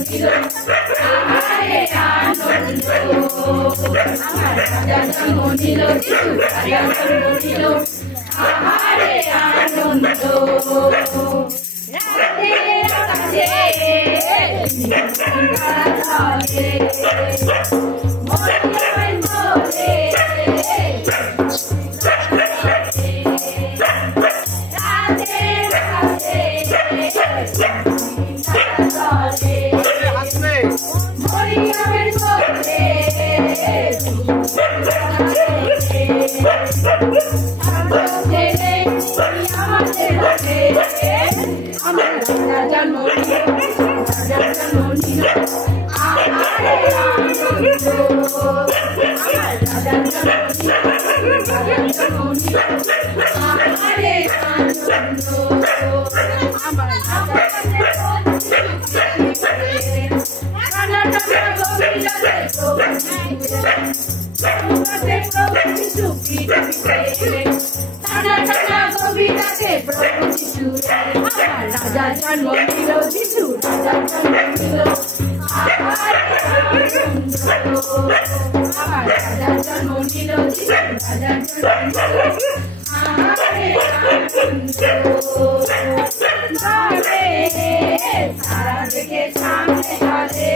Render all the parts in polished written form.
নিল আহারে আনন্দ আমার রাজা জন্ম নিল যিশু রাজা জন্ম নিল আহারে আনন্দ রাতের আকাশে চলে মরিয়মের কোলে রাতের আকাশে মরিয়মের কোলে আমার রাজা জন্ম নিল আহারে আনন্দ আমার রাজা জন্ম নিল আহারে আনন্দ আমার রাজা জন্ম নিল যিশু রাজা জন্ম নিল আমার রাজা জন্ম নিল যিশু রাজা জন্ম নিল সারা দেখে সামনে চলে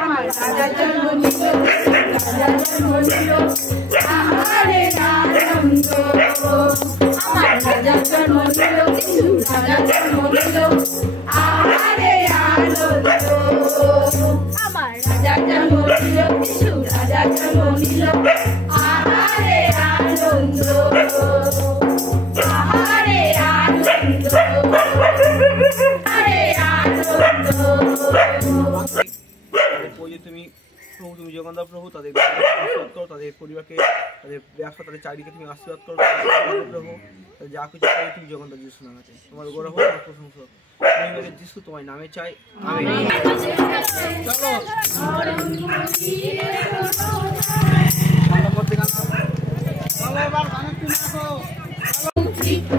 আমার রাজা জন্ম নিল রাজা জন্ম নিল আহারে আনন্দ আমার রাজা জন্ম নিল যিশু রাজা জন্ম নিল আহারে আনন্দ আমার রাজা জন্ম নিল যিশু রাজা জন্ম নিল আহারে আনন্দ আহারে আনন্দ আহারে আনন্দ তুমি প্রভু তুমি যোগান দাও প্রভু তাদের করো তাদের পরিবারকে তাদের ব্যবসা তাদের চাকরিকে তুমি আশীর্বাদ করো প্রভু যা কিছু করে তুমি যোগান দাও যিশু নামে তোমার গৌরব তোমার প্রশংসা তুমি যিশু তোমার নামে চাই আমিন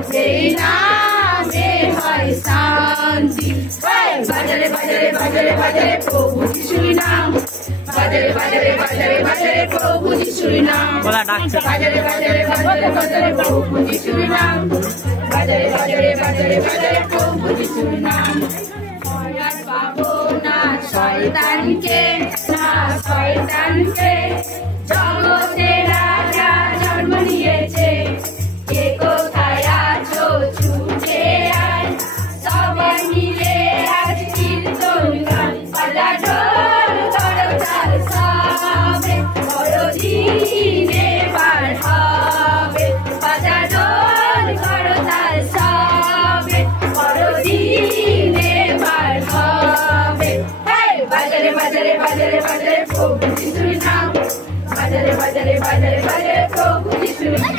সেই নামে হয় শান্তি বাজারে বাজারে বাজারে বাজারে প্রভু যিশুর নাম বাজারে বাজারে বাজারে বাজারে প্রভু যিশুর নাম বাজারে বাজারে বাজারে বাজারে প্রভু যিশুর নাম বাজারে বাজারে বাজারে বাজারে প্রভু যিশুর নাম ভয় পাবো না শয়তানকে জগতের রাজা জন্ম নিয়েছে কে কোথায় আছো ছুটে আয় সবাই মিলে আজ কীর্তন গান বাজা ঢোল করতাল সবে বড়দিনে বার হবে বাজা ঢোল করতাল সবে বড়দিনে বার হবে বাজারে বাজারে বাজারে বাজারে প্রভু যিশুর নাম বাজারে বাজারে বাজারে বাজারে প্রভু যিশুর নাম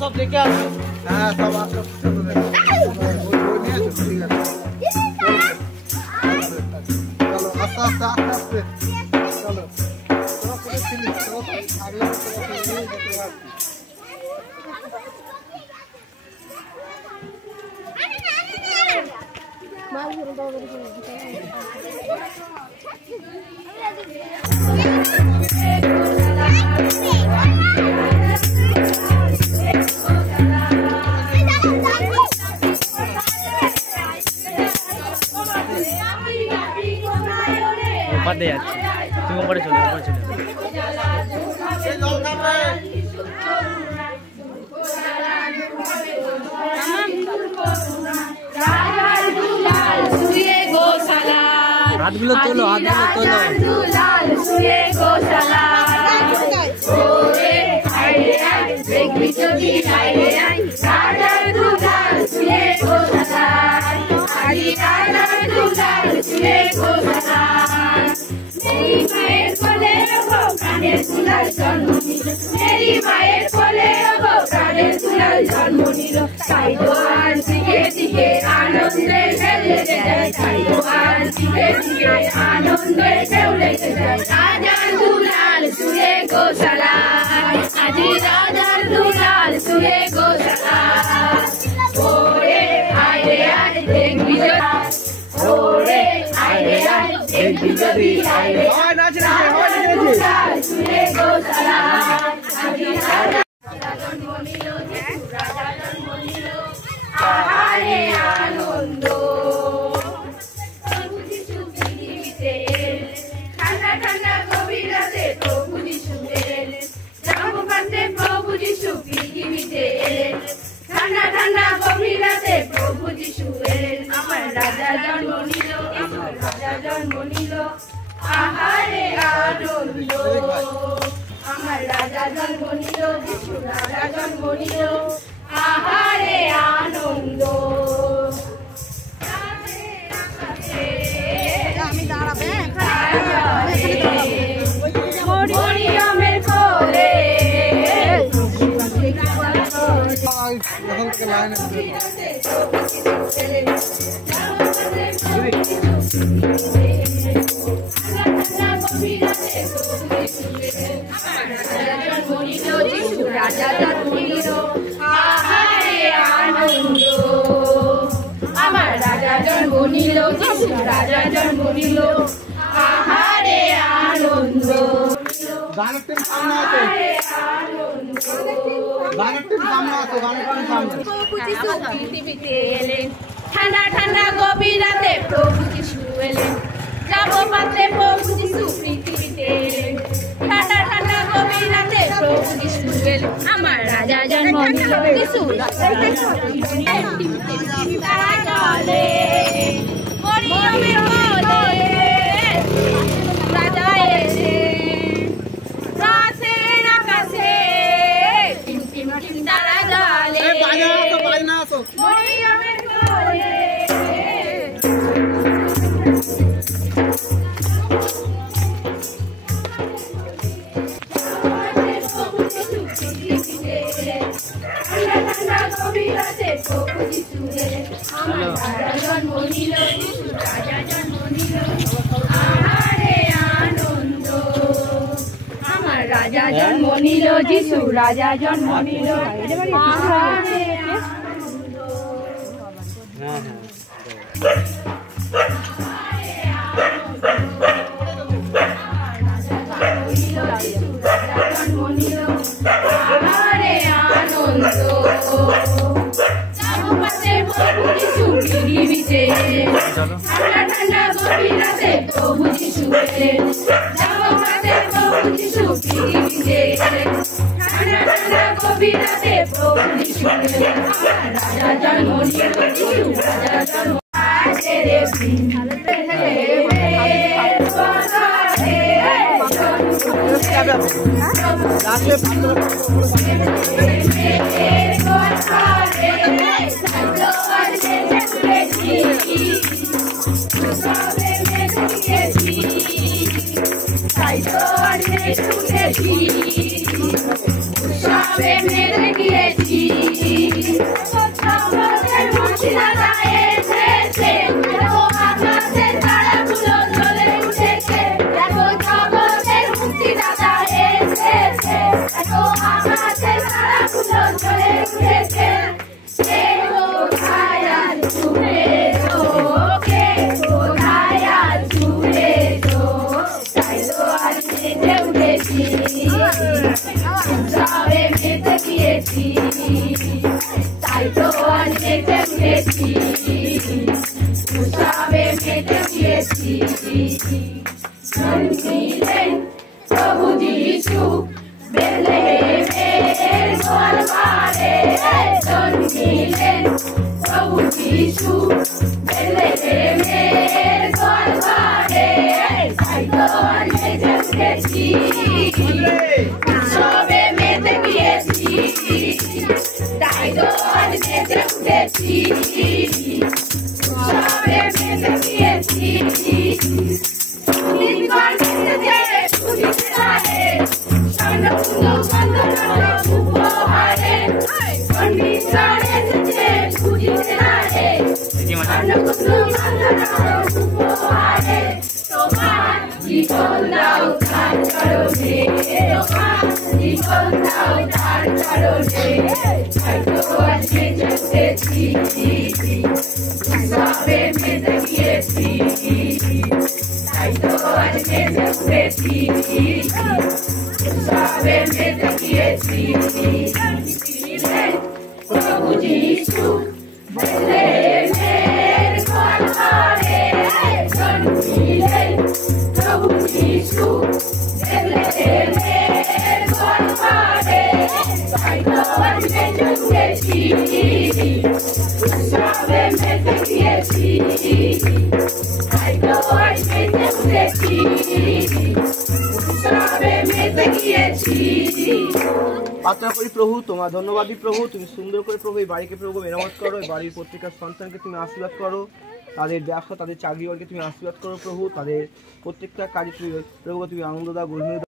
সব দেখে আসো হ্যাঁ সব আসো চলো আস্তে আস্তে আস্তে আস্তে চলো ওপারে যাচ্ছি তুমি ওপারে চলে হাতগুলো তোলো দেখবি যদি রাজার দুলাল শুয়ে গোসালা প্রাণের দুলাল জন্ম নিল মেরি মায়ের কোলে ওগো প্রাণের দুলাল জন্ম নিল তাই তো আর দিকে দিকে আনন্দে ঢেউ লেগে যায় তাই তো আর দিকে দিকে আনন্দে ঢেউ লেগে যায় রাজার দুলাল সুরে গোশালা আজি রাজার দুলাল সুরে গোশালা ওরে আইরে আজ দেখবি ওরে আইরে আজ দেখবি যদি আইরে দুলাল সুরে গোশালা আজি রাজা জন্ম নিল রাজা জন্ম নিল আহারে আনন্দ প্রভু যিশু পৃথিবীতে ঠান্ডা ঠান্ডা গভীর রাতে প্রভু যিশু এলেন জামপাতে প্রভু যিশু পৃথিবীতে এলেন ঠান্ডা ঠান্ডা গভীর রাতে প্রভু যিশু এলেন আমার রাজা জন্ম নিল রাজা জন্ম নিল আহারে আনন্দ আমার রাজা জন্ম নিল যিশু রাজা জন্ম নিল আহারে আনন্দ আমি দাঁড়াবে মরিয়মের কোলে রাজা জন্ম নিল আহারে আনন্দ আমার রাজা জন্ম নিল যিশু রাজা জন্ম নিল আহারে আনন্দ পৃথিবীতে এলেন ঠান্ডা ঠান্ডা গভীর রাতে প্রভু যিশু এলেন জামপাতে প্রভু যিশু পৃথিবীতে এলেন ঠান্ডা ঠান্ডা গভীর রাতে প্রভু যিশু এলেন আমার রাজা জন্ম নিল যিশু তারা চলে মরিয়মের কোলে রাজা এসে রাতের আকাশে টিম টিম টিম তারা জ্বলে মরিয়মের কোলে আমার রাজা জন্ম নিল যিশু রাজা জন্ম নিল আহারে আনন্দ আমার রাজা জন্ম নিল যিশু রাজা জন্ম নিল আহারে আনন্দ জন্ম নিল আহারে আনন্দ জামপাতে প্রভু যিশু পৃথিবীতে ঠান্ডা ঠান্ডা গভীর রাতে প্রভু যিশু এলেন জামপাতে প্রভু যিশু পৃথিবীতে ঠান্ডা ঠান্ডা গভীর রাতে প্রভু যিশু এলেন রাজা জন্ম নিল যিশু রাজা জন্ম তাই তো অনেক পেয়েছি উৎসবে মেতে গিয়েছি জন্মিলেন প্রভু যিশু বেথলেহেমের দরবারে জন্মিলেন প্রভু যিশু বেথলেহেমের দরবারে তাই তো অনেক পেয়েছি উৎসবে মেতে গিয়েছি তাই তো অনেক পেয়েছি উৎসবে মেতে গিয়েছি চরণে জীবন দাও তার চরণে হয়তো আজকে চলতেছি সবে মেতে গিয়েছি হয়তো আজকে চলতেছি সবে মেতে গিয়েছি প্রভু যিশু বেথলেহেমের ঘর ঘরে জন্মিলে প্রভু যিশু বেথলেহেমের ঘর ঘরে হয়তো আজকে চলতেছি সবে মেতে গিয়েছি হয়তো আজকে চলতেছি সবে মেতে গিয়েছি। প্রার্থনা করি প্রভু তোমার ধন্যবাদী প্রভু, তুমি সুন্দর করে প্রভু এই বাড়িকে প্রভু মেরামত করো, এই বাড়ির প্রত্যেকটা সন্তানকে তুমি আশীর্বাদ করো, তাদের ব্যবসা তাদের চাকরি বাড়িকে তুমি আশীর্বাদ করো প্রভু, তাদের প্রত্যেকটা কাজে তুমি প্রভু তুমি আনন্দ দাও গরিব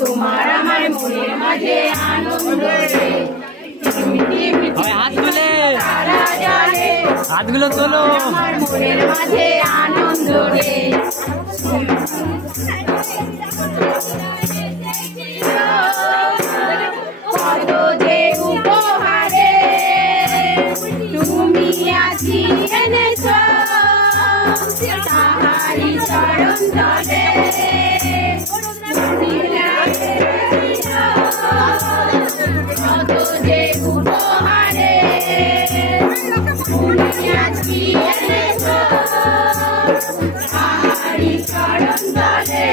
তোমার আমার মনের মাঝে আনন্দ রে হাতগুলো তোলো আমার মনের মাঝে আনন্দ রে কত যে উপহারে তুমি আছি এনেছ তাহারি চরণ তলে কত যে উপহারে তুমি আছি এনেছ তাহারি চরণ তলে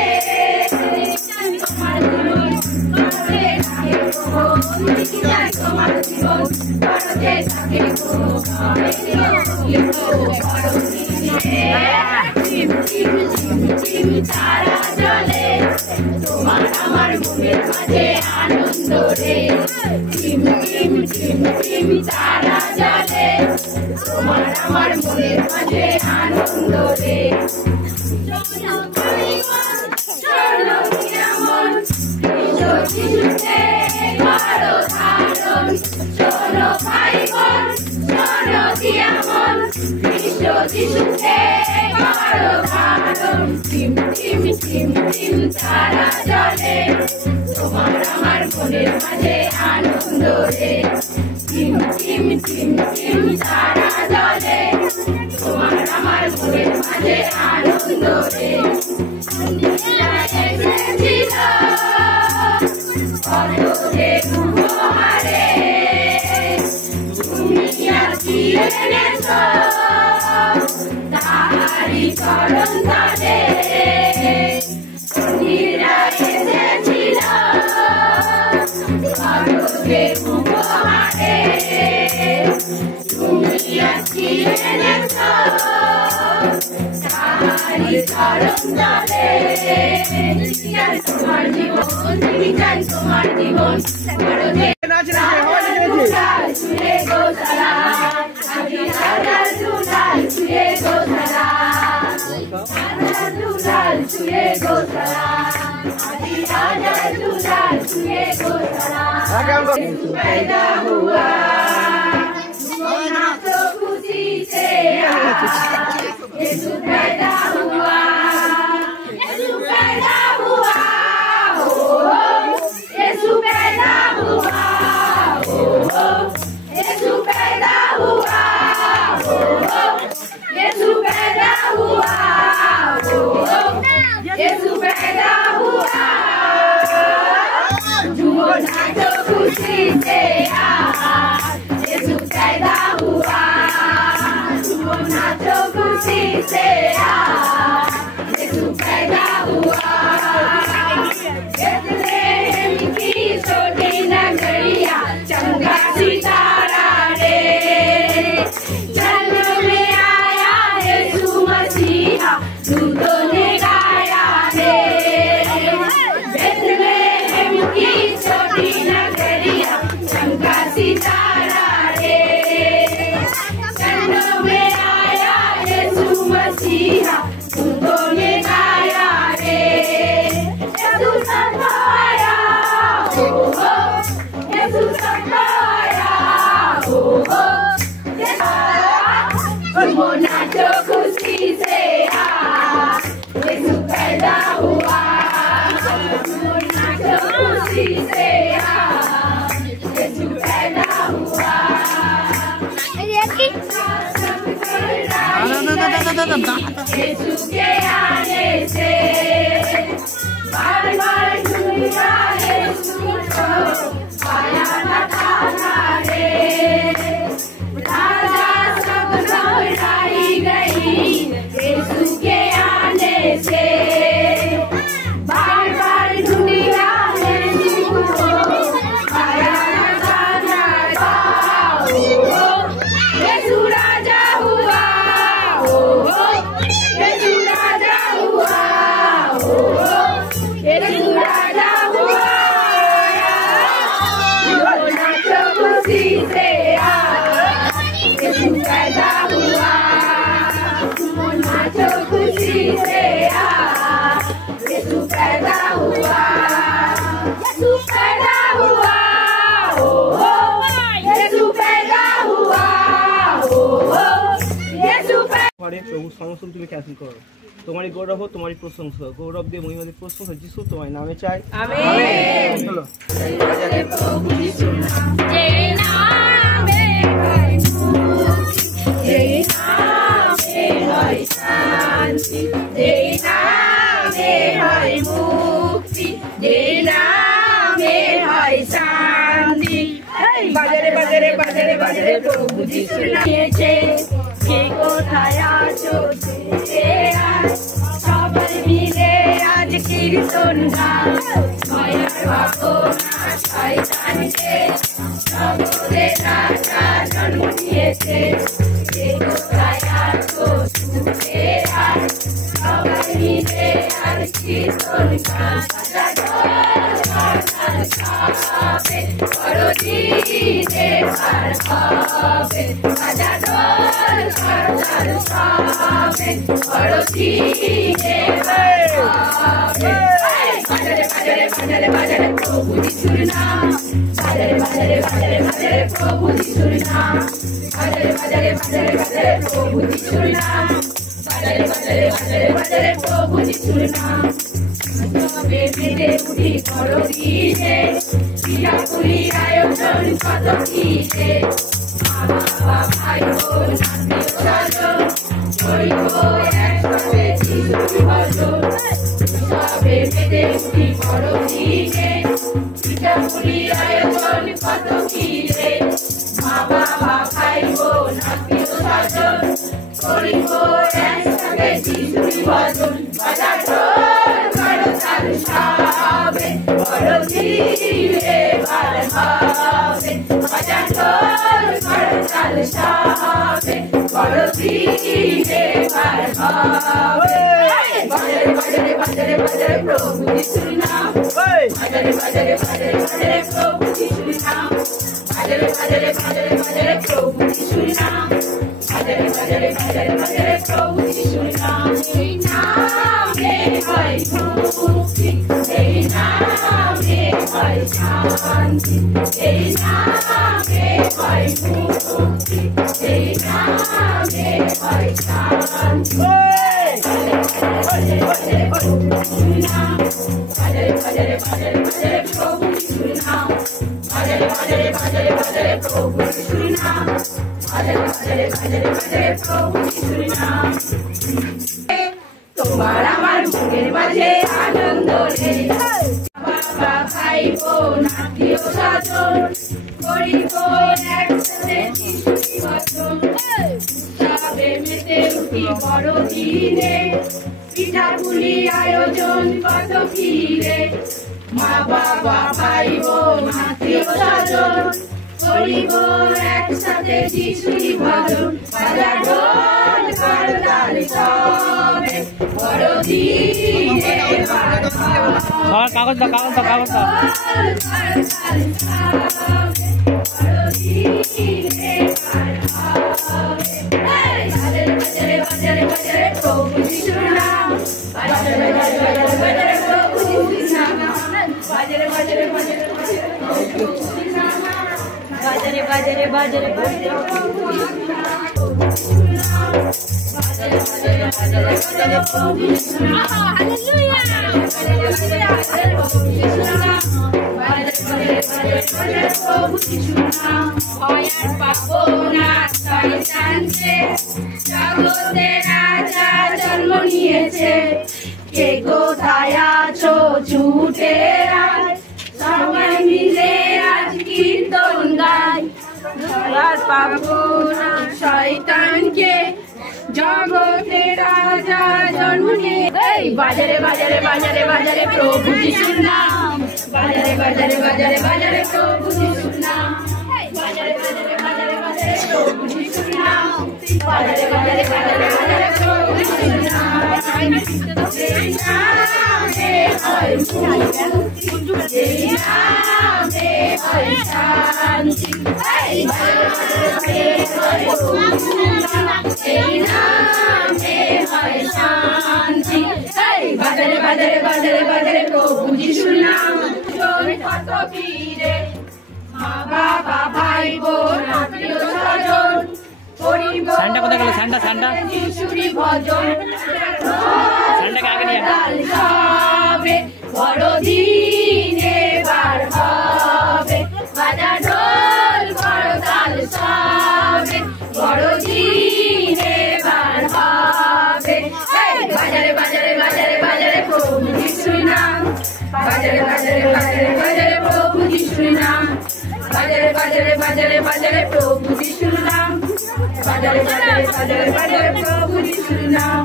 তোমার তোমার জীবন করতে থাকে তারা জলে তোমার আমার মনের মাঝে আনন্দ রে টিম টিম টিম টিম তারা জলে তোমার আমার মনের মাঝে আনন্দ রে যিশুতে করো ধারণ শোনো ভাই বোন শোনো দিয়া মন যিশুতে করো ধারণ টিম টিম টিম টিম তারা জলে তোমার আমার মনের মাঝে আনন্দ রে টিম টিম টিম টিম তারা জলে তোমার আমার মনের মাঝে আনন্দ রে কতরে উপহারে তুমি আছি এনেছ তাহারি চরণ তলে কন্যা এসেছিল কতরে উপহারে তুমি আছি এনেছ তাহারি চরণ তলে তোমার জীবন তুমি চাই তোমার জীবন ছুড়ে গোসালা আমি রাজার দুলাল ছুড়ে গোসালা দুলাল ছুড়ে গোসালা আমি রাজার দুলাল ছুড়ে গোসালা पैदा हुआ तो खुशी से यीशु पैदा हुआ यीशु पैदा हुआ यीशु पैदा हुआ यीशु पैदा हुआ यीशु पैदा हुआ यीशु पैदा हुआ झूमो नाचो खुशी से यीशु पैदा हुआ झूमो नाचो खुशी से यीशु पैदा हुआ बेथलेहम की छोटी नगरिया चमका सितारा रे जन्म में आया यीशु मसीहा दूतों ने गाया नाचो खुशी से यीशु पैदा हुआ। नाचो खुशी से यीशु पैदा हुआ। यीशु के आने से बार बार दुनिया यीशु को पाया न था रे। राजा सब लौटाई गई यीशु के आने से बार बार दुनिया यीशु को पाया न था रे। यीशु राजा हुआ। यीशु राजा हुआ। यीशु राजा हुआ। नाचो खुशी से यीशु पैदा हुआ। नाचो खुशी से यीशु पैदा हुआ। यीशु पैदा हुआ। यीशु पैदा हुआ। यीशु हमारे प्रभु समस्त তুমি ক্যান্সেল করো। তোমারই গৌরব হোক, তোমারই প্রশংসা, গৌরব দিয়ে মহিমা দিয়ে প্রশংসা যিশু তোমার নামে চাই, আমেন। চলো प्रभु यीशु जे नामे है मुक्ति, जे नामे है शांति, जे नामे है मुक्ति, जे नामे है शांति। बाजरे बाजरे बाजरे बाजरे प्रभु यीशु नामेছে কে কোথায় আছো সবাই মিলে আজ কীর্তন গান। মায়ার ভাবনা শয়তানকে জগতে রাজা জন্ম দিয়েছে। কে কোথায় আছো সবাই মিলে আজ কীর্তন গান। বড় দিনে পার হবে রাজা ঢোল করতাল সবে। বড় দিনে পার হবে। বাজারে বাজারে বাজারে বাজারে প্রভু যিশুর নাম। বাজারে বাজারে বাজারে বাজারে প্রভু যিশুর নাম। বাজারে বাজারে বাজারে বাজারে প্রভু যিশুর নাম। বাজারে বাজারে বাজারে বাজারে প্রভু যিশুর নাম। তবে বেঁধে উঠি বড় দিনে পিঠাপুলি আয়োজন কত কিসে। মা বাবা ভাই বোন আত্মীয় স্বজন করিব একসাথে যিশুর ভজন। তবে বেঁধে উঠি বড় দিনে পিঠাপুলি আয়োজন কত কিসে। মা বাবা ভাই বোন আত্মীয় স্বজন করিব একসাথে যিশুর ভজন। বাজা ঢোল করতাল সবে। বড় দিনে পার হবে বাজা ঢোল করতাল সবে। বড় দিনে পার হবে। বাজারে বাজারে বাজারে বাজারে প্রভু যিশুর নাম। বাজারে বাজারে বাজারে বাজারে প্রভু যিশুর নাম। বাজারে বাজারে বাজারে বাজারে প্রভু যিশুর নাম। বাজারে বাজারে বাজারে বাজারে প্রভু যিশুর নাম। এই নামে হয় মুক্তি, এই নামে হয় শান্তি, এই নামে হয় মুক্তি, এই নামে হয় শান্তি। বাজারে বাজারে প্রভু যিশুর নাম। বাজারে বাজারে বাজারে বাজারে প্রভু যিশুর নাম। বাজারে বাজারে বাজারে বাজারে প্রভু যিশুর নাম। বাজারে বাজারে বাজারে বাজারে প্রভু যিশুর নাম। তোমার আমার মনের মাঝে আনন্দ রে। বাবা ভাই বোন আত্মীয় স্বজন করিব একসাথে যিশুর ভজন। উৎসবে মেতে উঠি বড় দিনে পিঠাপুলি আয়োজন কত কিরে। মা বাবা ভাই বোন আত্মীয় স্বজন করিব একসাথে যিশুর ভজন। বাজা ঢোল করতাল সবে। বড় দিনে পার হবে। কাগজ দাও কাগজ দাও কাগজ দাও। বড় দিনে পার হবে। বাজারে বাজারে বাজারে বাজারে প্রভু যিশুর নাম। বাজারে বাজারে বাজারে বাজারে প্রভু যিশুর নাম। বাজারে বাজারে বাজারে বাজারে প্রভু যিশুর নাম। বাজারে বাজারে বাজারে বাজারে প্রভু যিশুর নাম। বাজারে প্রভু যিশুর নাম হালেলুয়া বাজারে প্রভু যিশুর নাম বাজারে প্রভু যিশুর নাম ভয় আর পাবো না শয়তানকে জগতে রাজা জন্ম নিয়েছে কে কোথায় আছো ছুটে আয় সবাই মিলে আজ কীর্তন গাই আর পাবো না শয়তানকে জগতে রাজা জন্ম নিয়ে বাজারে বাজারে বাজারে বাজারে প্রভু যিশুর নাম বাজারে বাজারে বাজারে বাজারে প্রভু যিশুর নাম বাজারে বাজারে বাজারে বাজারে প্রভু যিশুর নাম বাজারে বাজারে বাজারে বাজারে প্রভু যিশুর নাম যেই নামে হয় মুক্তি যেই নামে হয় শান্তি এই নামে হয় মুক্তি এই নামে হয় শান্তি এই বাজারে বাজারে বাজারে বাজারে প্রভু যিশুর নাম কত ভিড়ে মা বাবা ভাই বোন আত্মীয় স্বজন স্যান্টা কোথায় গেল? স্যান্টা স্যান্টা যিশুরি ভজন স্যান্টাকে আগে নিয়ে হবে বড়দিন এবার হবে বাজা ঢোল করতাল সবে বড়দিন এবার হবে বাজারে বাজারে বাজারে বাজারে প্রভু যিশুর নাম বাজারে বাজারে বাজারে বাজারে প্রভু যিশুর নাম বাজারে বাজারে বাজারে বাজারে প্রভু যিশুর নাম বাজারে বাজারে বাজারে বাজারে প্রভু যিশুর নাম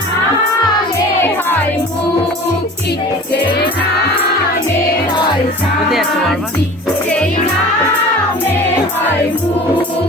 নামে হয় মুক্তি সেই নামে হয় শান্তি সেই নামে হয় মুক্তি